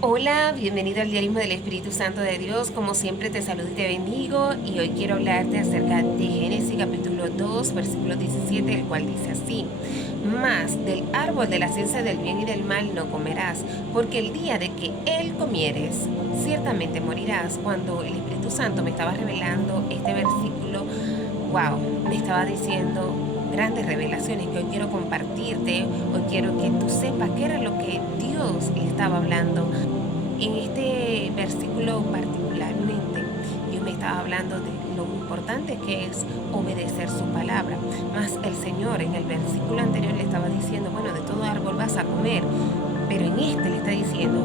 Hola, bienvenido al Diarismo del Espíritu Santo de Dios. Como siempre te saludo y te bendigo, y hoy quiero hablarte acerca de Génesis capítulo 2, versículo 17, el cual dice así: Mas del árbol de la ciencia del bien y del mal no comerás, porque el día de que él comieres, ciertamente morirás. Cuando el Espíritu Santo me estaba revelando este versículo, me estaba diciendo grandes revelaciones que hoy quiero compartirte. Hoy quiero que tú sepas qué era lo que Dios estaba hablando en este versículo particularmente. Dios me estaba hablando de lo importante que es obedecer su palabra. Mas el Señor en el versículo anterior le estaba diciendo, bueno, de todo árbol vas a comer, pero en este le está diciendo,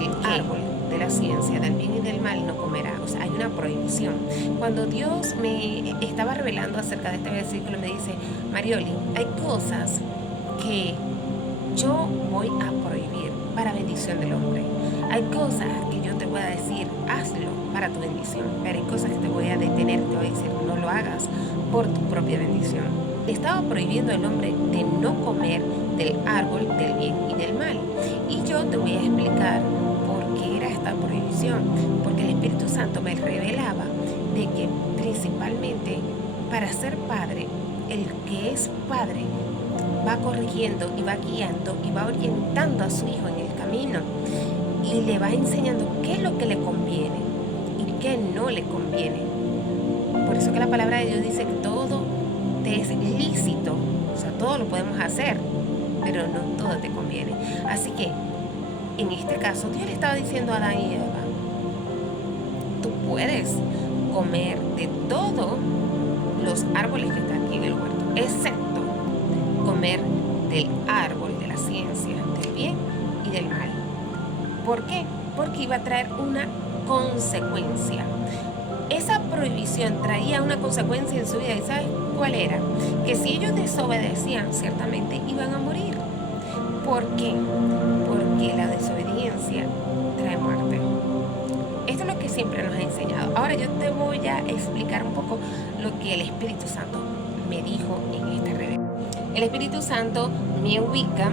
el árbol de la ciencia del bien y del mal no comerá. O sea, hay una prohibición. Cuando Dios me estaba revelando acerca de este versículo, me dice: Marioli, hay cosas que yo voy a prohibir para bendición del hombre. Hay cosas que yo te voy a decir, hazlo para tu bendición, pero hay cosas que te voy a detener, te voy a decir, no lo hagas por tu propia bendición. Estaba prohibiendo al hombre de no comer del árbol del bien y del mal. Y yo te voy a explicar por qué era esta prohibición. Porque el Espíritu Santo me revelaba de que principalmente para ser padre, el que es padre va corrigiendo y va guiando y va orientando a su hijo en el camino, y le va enseñando qué es lo que le conviene y qué no le conviene. Por eso que la palabra de Dios dice que todo te es lícito, o sea, todo lo podemos hacer, pero no todo te conviene. Así que en este caso Dios le estaba diciendo a Adán y Eva: tú puedes comer de todos los árboles que están aquí en el huerto, excepto comer del árbol de la ciencia del bien y del mal. ¿Por qué? Porque iba a traer una consecuencia. Esa prohibición traía una consecuencia en su vida, y ¿sabes cuál era? Que si ellos desobedecían, ciertamente iban a morir. ¿Por qué? Porque la desobediencia trae muerte. Esto es lo que siempre nos ha enseñado. Ahora yo te voy a explicar un poco lo que el Espíritu Santo me dijo en esta revelación. El Espíritu Santo me ubica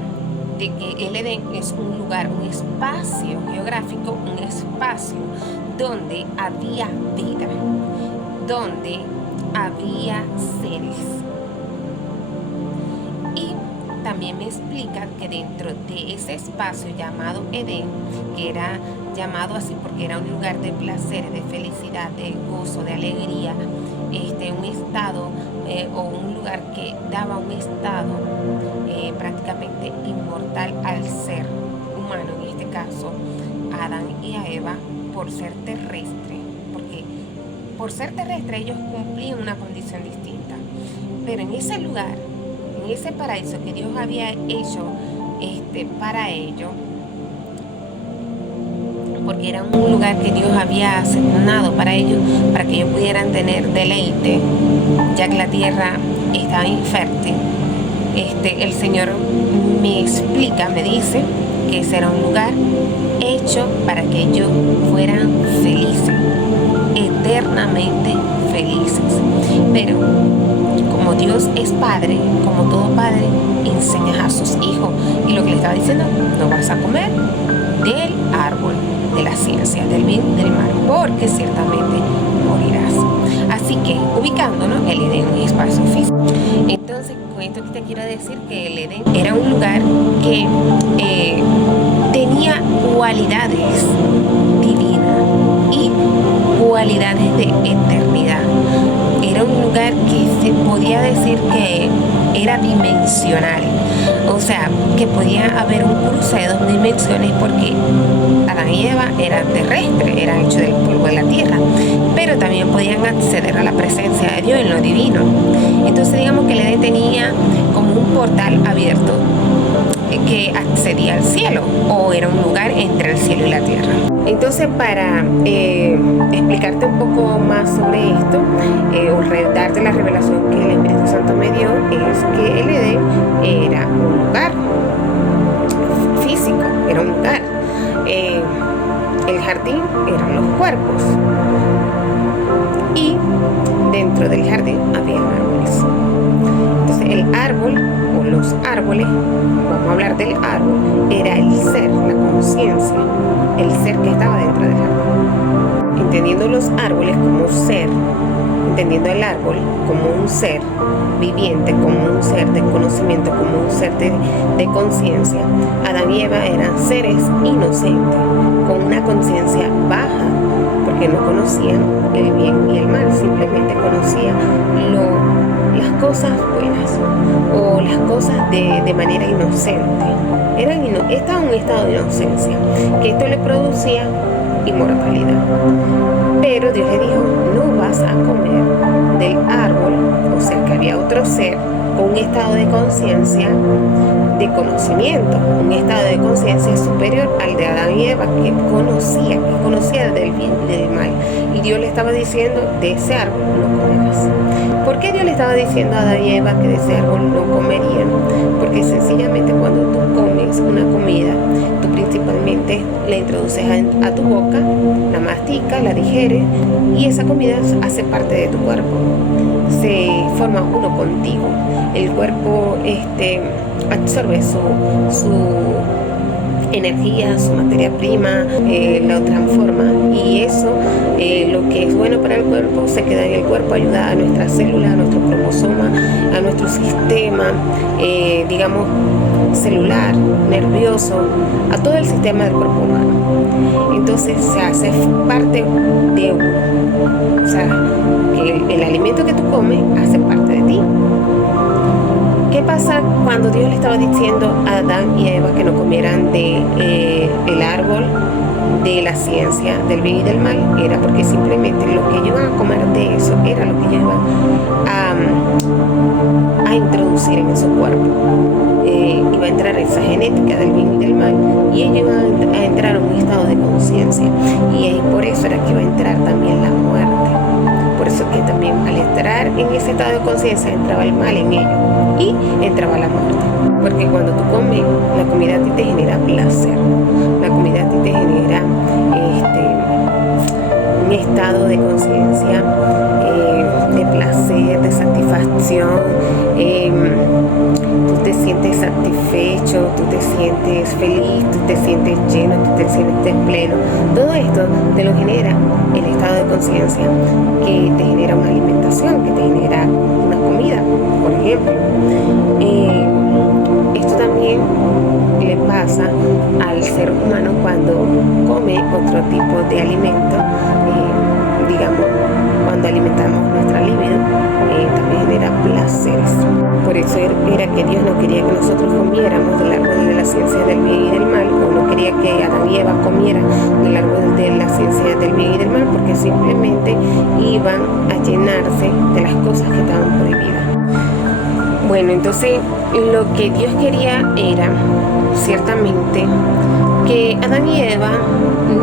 de que el Edén es un lugar, un espacio geográfico, un espacio donde había vida, donde había seres. Y también me explica que dentro de ese espacio llamado Edén, que era llamado así porque era un lugar de placer, de felicidad, de gozo, de alegría, un estado o un lugar que daba un estado prácticamente inmortal al ser humano, en este caso a Adán y a Eva, por ser terrestre, porque por ser terrestre ellos cumplían una condición distinta. Pero en ese lugar, en ese paraíso que Dios había hecho para ellos, porque era un lugar que Dios había asignado para ellos, para que ellos pudieran tener deleite, ya que la tierra estaba infértil. El Señor me explica, me dice que ese era un lugar hecho para que ellos fueran felices, eternamente felices. Pero como Dios es Padre, como todo padre, enseña a sus hijos, y lo que le estaba diciendo: no vas a comer del árbol de la ciencia del bien y del mal, porque ciertamente morirás. Así que, ubicándonos, el Edén es un espacio físico. Entonces, con esto que te quiero decir que el Edén era un lugar que tenía cualidades divinas y cualidades de eternidad. Era un lugar que se podía decir que era dimensional, o sea, que podía haber un cruce de 2 dimensiones, porque Adán y Eva eran terrestres, eran hechos del polvo de la tierra, pero también podían acceder a la presencia de Dios en lo divino. Entonces digamos que el Edén tenía como un portal abierto que accedía al cielo, o era un lugar entre el cielo y la tierra. Entonces, para explicarte un poco más sobre esto, o darte la revelación que el Espíritu Santo me dio, es que el Edén era un lugar físico, era un lugar. El jardín eran los cuerpos, y dentro del jardín había árboles. Entonces el árbol, o los árboles, vamos a hablar del árbol, era el ser, la conciencia, el ser que estaba dentro del árbol. Entendiendo los árboles como ser, entendiendo el árbol como un ser viviente, como un ser de conocimiento, como un ser de conciencia, Adán y Eva eran seres inocentes, con una conciencia baja, porque no conocían el bien y el mal, simplemente conocían las cosas buenas o las cosas de manera inocente. Estaban en un estado de inocencia, que esto le producía inmortalidad. Pero Dios le dijo, no vas a comer del árbol, o sea que había otro ser con un estado de conciencia de conocimiento, un estado de conciencia superior al de Adán y Eva, que conocía del bien y del mal. Y Dios le estaba diciendo, de ese árbol no comerás. ¿Por qué Dios le estaba diciendo a Adán y Eva que de ese árbol no comerían? Porque sencillamente cuando tú comes una comida, tú principalmente la introduces a tu boca, la masticas, la digieres, y esa comida hace parte de tu cuerpo, se forma uno contigo. El cuerpo absorbe su energía, su materia prima, lo transforma, y eso, lo que es bueno para el cuerpo, se queda en el cuerpo, ayuda a nuestras células, a nuestro cromosoma, a nuestro sistema, digamos, celular, nervioso, a todo el sistema del cuerpo humano. Entonces se hace parte de uno, o sea, que el alimento que tú comes hace parte de ti. ¿Qué pasa cuando Dios le estaba diciendo a Adán y a Eva que no comieran el árbol de la ciencia del bien y del mal? Era porque simplemente lo que ellos iban a comer de eso era lo que ellos iban a introducir en su cuerpo. Iba a entrar esa genética del bien y del mal, y ellos iban a entrar en un estado de conciencia, y por eso era que iba a entrar también la muerte. Por eso que también al entrar en ese estado de conciencia entraba el mal en ellos y entraba la muerte. Porque cuando tú comes, la comida a ti te genera placer, la comida a ti te genera un estado de conciencia, de placer, de satisfacción. Tú te sientes satisfecho, tú te sientes feliz, tú te sientes lleno, tú te sientes pleno. Todo esto te lo genera el estado de conciencia, que te genera una alimentación, que te genera una comida, por ejemplo. Esto también le pasa al ser humano cuando come otro tipo de alimento, digamos, cuando alimentamos nuestra libido, también genera placeres. Por eso era que Dios no quería que nosotros comiéramos del árbol de la ciencia del bien y del mal, o no quería que Adán y Eva comieran del árbol de la ciencia del bien y del mal, porque simplemente iban a llenarse de las cosas que estaban prohibidas. Bueno, entonces lo que Dios quería era, ciertamente, que Adán y Eva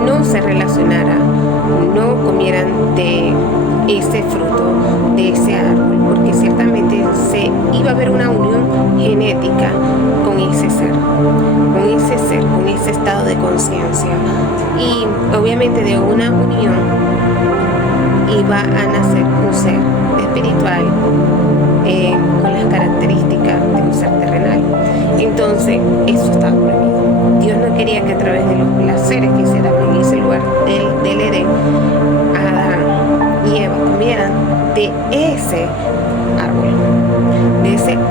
no se relacionaran, no comieran de ese fruto, de ese árbol, porque ciertamente se iba a haber una unión genética con ese ser, con ese estado de conciencia, y obviamente de una unión iba a nacer un ser espiritual, con las características de un ser terrenal. Entonces eso estaba prohibido. Dios no quería que a través de los placeres que se daban en ese lugar del Edén, Adán y Eva comieran de ese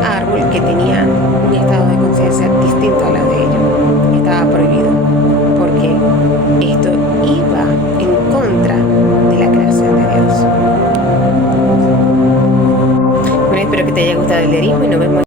árbol que tenía un estado de conciencia distinto a la de ellos. Estaba prohibido porque esto iba en contra de la creación de Dios. Bueno, espero que te haya gustado el liderismo y nos vemos